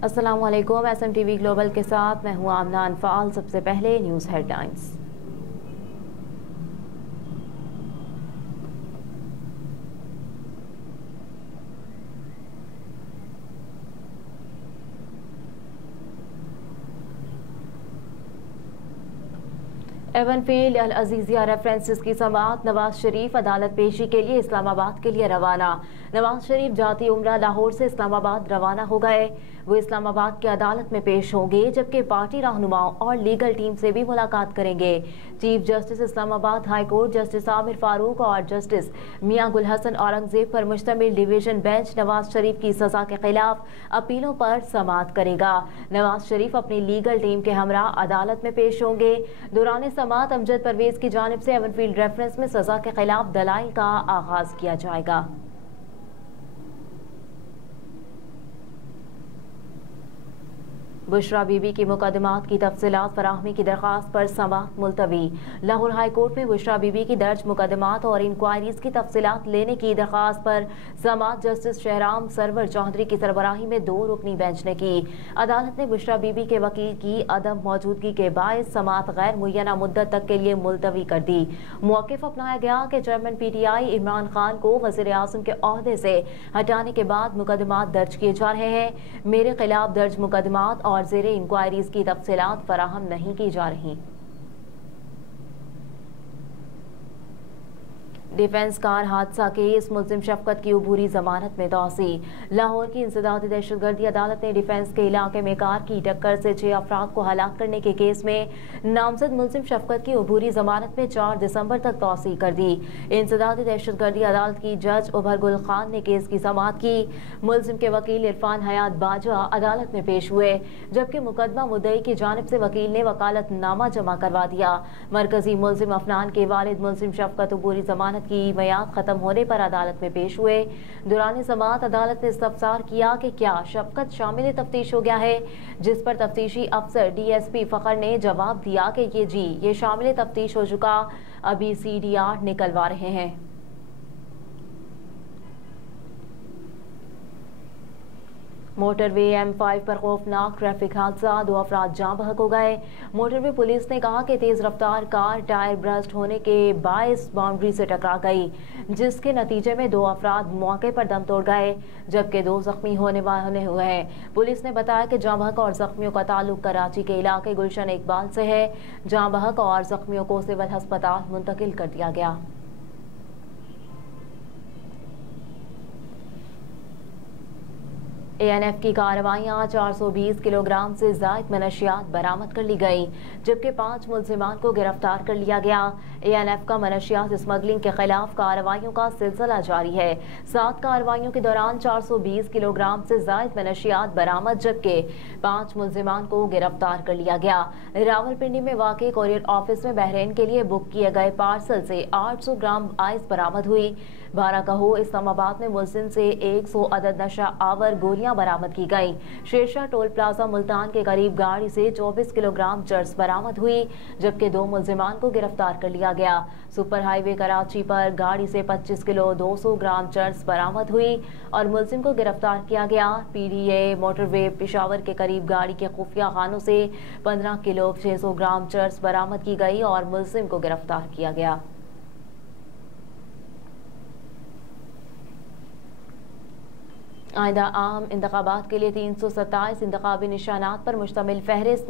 अस्सलाम वालेकुम। SMTV global के साथ मैं हूं आमना अनफाल। सबसे पहले न्यूज़ हेडलाइंस। एवनफील्ड अल अजीजिया रेफरेंसेस की समाअत। नवाज शरीफ अदालत पेशी के लिए इस्लामाबाद के लिए रवाना। नवाज शरीफ जाती उम्रा लाहौर से इस्लामाबाद रवाना हो गए। वो इस्लामाबाद की अदालत में पेश होंगे, जबकि पार्टी रहनुमाओं और लीगल टीम से भी मुलाकात करेंगे। Chief justice Islamabad high court justice Aamir Farooq और जस्टिस मियां गुल हसन औरंगजेब पर मुश्तमिल डिवीजन बेंच नवाज शरीफ की सजा के खिलाफ अपीलों पर समाअत करेगा। नवाज शरीफ अपनी लीगल टीम के हमरा अदालत में पेश होंगे। दौरान समाअत अमजद परवेज की जानिब से एवनफील्ड रेफरेंस में सजा के खिलाफ दलाइल का आगाज किया जाएगा। बुशरा बीबी की मुकदमात की तफसीलात फराहमी की दरख्वास्त पर समाअत मुलतवी। लाहौर हाई कोर्ट में बुशरा बीबी की दर्ज मुकदमात और इंक्वायरीज की तफसीलात लेने की दरख्वास्त पर समाअत जस्टिस शहराम सरवर चौधरी की सरबराही में 2 रुकनी बेंच ने की। अदालत ने बुशरा बीबी के वकील की अदम मौजूदगी के बायस समाअत गैर मुय्यना मुद्दत तक के लिए मुलतवी कर दी। मौक़िफ़ अपनाया गया कि चेयरमैन PTI इमरान खान को वज़ीर आज़म के ओहदे से हटाने के बाद मुकदमात दर्ज किए जा रहे हैं। मेरे खिलाफ दर्ज मुकदमात और ज़ेरे इंक्वायरीज की तफसीलात फराहम नहीं की जा रही। डिफेंस कार हादसा केस मुल्जिम शफकत की अबूरी जमानत में तौसी। लाहौर की इंसदादी दहशतगर्दी अदालत ने डिफेंस के इलाके में कार की टक्कर से 6 अफराद को हलाक करने के केस में नामजद मुल्जिम शफकत की अबूरी जमानत में 4 दिसंबर तक तौसी कर दी। इंसदादी दहशतगर्दी अदालत की जज उभर गुल खान ने केस की समाअत की। मुल्जिम के वकील इरफान हयात बाजा अदालत में पेश हुए, जबकि मुकदमा मुद्दई की जानिब से वकील ने वकालतनामा जमा करवा दिया। मरकजी मुल्जिम अफनान के वालिद मुल्जिम शफकत अबूरी जमानत की मियाद खत्म होने पर अदालत में पेश हुए। दौरान समाअत अदालत ने इस्तफसार किया कि क्या शफकत शामिल तफ्तीश हो गया है, जिस पर तफ्तीशी अफसर DSP फखर ने जवाब दिया कि ये शामिल तफ्तीश हो चुका, अभी CDR निकलवा रहे हैं। मोटरवे M5 पर खौफनाक ट्रैफिक हादसा, 2 अफराद जाँ बहक हो गए। मोटरवे पुलिस ने कहा कि तेज रफ्तार कार टायर ब्रस्ट होने के बायस बाउंड्री से टकरा गई, जिसके नतीजे में 2 अफराद मौके पर दम तोड़ गए, जबकि 2 जख्मी होने वाले हुए हैं। पुलिस ने बताया कि जाँ बहक और जख्मियों का ताल्लुक कराची के इलाके गुलशन इकबाल से है। जाँ बहक और जख्मियों को सिविल अस्पताल मुंतकिल कर दिया गया। ANF की कार्रवाइयाँ 420 किलोग्राम से ज़ायद मनशियात बरामद कर ली गई, जबकि 5 मुल्जिमान को गिरफ्तार कर लिया गया। ANF का मनशियात स्मगलिंग के खिलाफ कार्रवाइयों का सिलसिला जारी है। 7 कार्रवाइयों के दौरान 420 किलोग्राम से ज़ायद मनशियात बरामद, जबकि 5 मुल्जिमान को गिरफ्तार कर लिया गया। रावलपिंडी में वाक़ई कोरियर ऑफिस में बहरीन के लिए बुक किए गए पार्सल से 800 ग्राम आइस बरामद हुई। बाराकहो इस्लामाबाद में मुल्जिम से 100 अदद नशा आवर गोलियां बरामद की गई। शेरशाह टोल प्लाजा मुल्तान के करीब गाड़ी से 24 किलोग्राम चर्स बरामद हुई, जबकि 2 मुल्जिमान को गिरफ्तार कर लिया गया। सुपर हाईवे कराची पर गाड़ी से 25 किलो 200 ग्राम चर्स बरामद हुई और मुल्जिम को गिरफ्तार किया गया। PDA मोटरवे पेशावर के करीब गाड़ी के खुफिया खानों से 15 किलो 600 ग्राम चर्स बरामद की गई और मुल्जिम को गिरफ्तार किया गया। आइंदा आम इंतखाबात के लिए 327 इंतखाबी निशानात पर मुश्तमिल फहरिस्त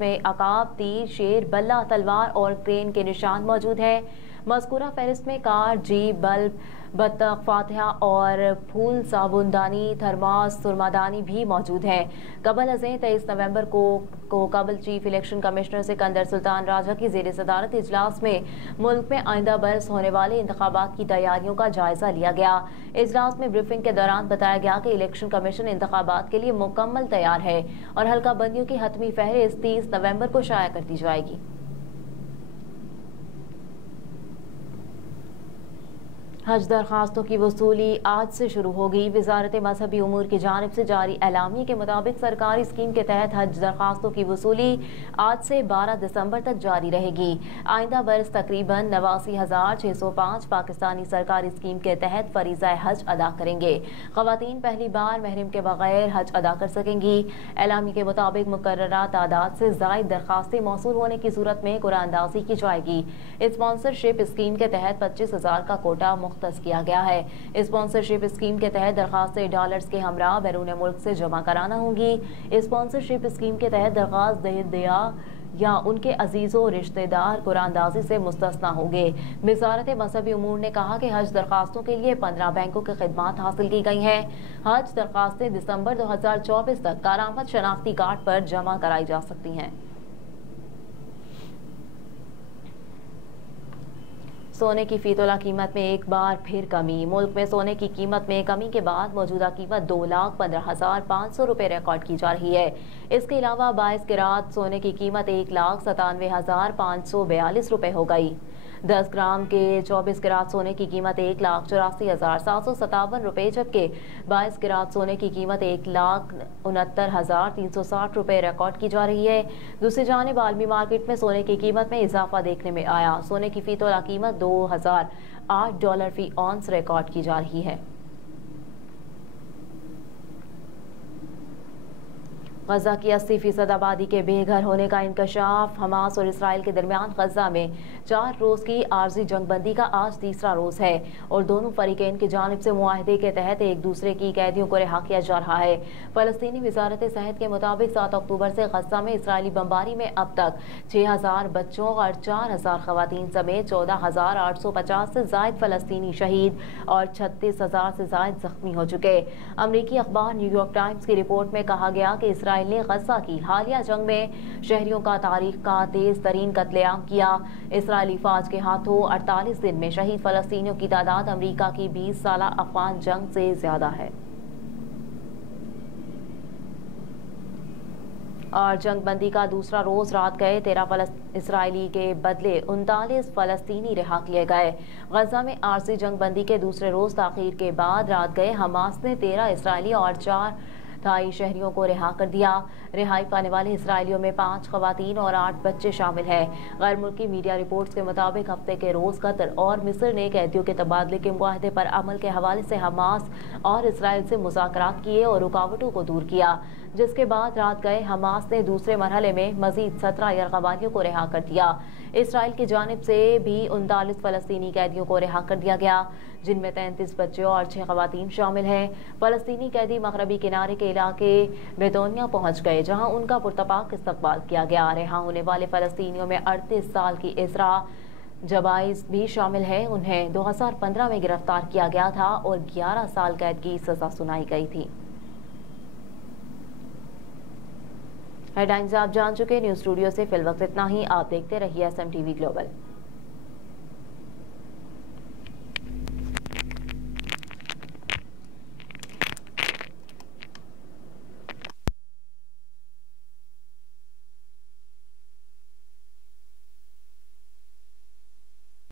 में अकाब, तीर, शेर, बल्ला, तलवार और क्रेन के निशान मौजूद हैं। मज़कूरा फहरिस्त में कार, जीप, बल्ब, बत्तख, फातिहा और फूल साबुनदानी, थर्मास, सुरमादानी भी मौजूद हैं। कबल अज़ें 23 नवंबर को कबल chief election commissioner Sikandar Sultan Raja की ज़ेर सदारत इजलास में मुल्क में आइंदा बरस होने वाले इंतखाबात की तैयारियों का जायजा लिया गया। इजलास में ब्रीफिंग के दौरान बताया गया कि इलेक्शन कमीशन इंतखाबात के लिए मुकम्मल तैयार है और हल्का बंदियों की हतमी फहरिस्त 30 नवंबर को शाया कर दी जाएगी। हज दरखास्तों की वसूली आज से शुरू होगी। वजारत मजहबी उमूर की जानिब से जारी एलामिये के मुताबिक सरकारी स्कीम के तहत हज दरखास्तों की वसूली आज से 12 दिसंबर तक जारी रहेगी। आइंदा बरस तकरीबन 89,605 पाकिस्तानी सरकारी स्कीम के तहत फरीज़ा हज अदा करेंगे। ख़वातीन पहली बार महरम के बगैर हज अदा कर सकेंगी। एलामिये के मुताबिक मुकर्ररा तादाद से ज़ायद दरखास्तें मौसूल होने की सूरत में कुरानंदाजी की जाएगी। स्पॉन्सरशिप स्कीम के तहत 25,000 का कोटा मुख्तस किया गया है। स्पॉन्सरशिप स्कीम के तहत दरखास्तें डॉलर्स के हमरा बैरून मुल्क से जमा कराना होंगी। स्पॉन्सरशिप स्कीम के तहत दरखास्त दहिंदिया या उनके अजीजों रिश्तेदार कुरानंदाजी से मुस्तस्ना होंगे। वजारत मजहबी उमूर ने कहा कि हज दरखास्तों के लिए 15 बैंकों की खिदमात हासिल की गई हैं। हज दरखास्तें दिसंबर 2024 तक कारामद शनाख्ती कार्ड पर जमा कराई जा सकती हैं। सोने की फी तोला कीमत में एक बार फिर कमी। मुल्क में सोने की कीमत में कमी के बाद मौजूदा कीमत 2,15,500 रुपये रिकॉर्ड की जा रही है। इसके अलावा 22 कैरात सोने की कीमत 1,97,542 रुपये हो गई। 10 ग्राम के 24 कैरात सोने की कीमत 1,84,757 रुपये, जबकि 22 कैरात सोने की कीमत 1,69,360 रुपये रिकॉर्ड की जा रही है। दूसरी जानिब आलमी मार्केट में सोने की कीमत में इजाफा देखने में आया। सोने की फी तोला कीमत $2,008 फी औंस रिकॉर्ड की जा रही है। गजा की 80% आबादी के बेघर होने का इंकशाफ। हमास और इसराइल के दरमियान गजा में 4 रोज़ की आर्जी जंगबंदी का आज तीसरा रोज़ है और दोनों फरीकैन की जानिब से मुआहदे के तहत एक दूसरे की कैदियों को रिहा किया जा रहा है। फ़लस्तीनी वजारत सेहत के मुताबिक 7 अक्टूबर से गजा में इसराइली बमबारी में अब तक 6,000 बच्चों और 4,000 खवातीन समेत 14,850 से जायद फ़लस्तीनी शहीद और 36,000 से जायद जख्मी हो चुके। अमरीकी अखबार न्यूयॉर्क टाइम्स की रिपोर्ट में कहा गया कि इसराइल ने गजा की हालिया जंग में शहरियों का तारीख का तेज तरीन कत्लेआम किया। इसराइली फौज के हाथों 48 दिन में शहीद फलस्तीनियों की तादाद अमरीका की 20 साला अफगान जंग से ज्यादा है। और जंगबंदी का दूसरा रोज रात गए 13 इसराइली के बदले 39 फलस्तीनी रिहा किए गए। गजा में आरजी जंगबंदी के दूसरे रोज ताखीर के बाद रात गए हमास ने 13 इसराइली और 4 थाई शहरियों को रिहा कर दिया। रिहाई पाने वाले इसराइलियों में 5 खवातीन और 8 बच्चे शामिल हैं। गैर मुल्की मीडिया रिपोर्ट्स के मुताबिक हफ्ते के रोज कतर और मिस्र ने कैदियों के तबादले के मुआहदे पर अमल के हवाले से हमास और इसराइल से मुज़ाकरात किए और रुकावटों को दूर किया, जिसके बाद रात गए हमास ने दूसरे मरहले में मजीद 17 यरगबानियों को रिहा कर दिया। इसराइल की जानिब से भी 39 फलस्तीनी कैदियों को रिहा कर दिया गया, जिनमें 33 बच्चे और 6 खवातीन शामिल हैं। फलस्तीनी कैदी मगरबी किनारे के इलाके बेतोनिया पहुंच गए, जहां उनका पुरतपाक इस्तकबाल किया गया। रिहा होने वाले फलस्तीनियों में 38 साल की इसरा जबाइज भी शामिल है। उन्हें 2015 में गिरफ्तार किया गया था और 11 साल कैद की सजा सुनाई गई थी। हेडलाइंस आप जान चुके। न्यूज़ स्टूडियो से फिलवक्त इतना ही। आप देखते रहिए SM TV ग्लोबल।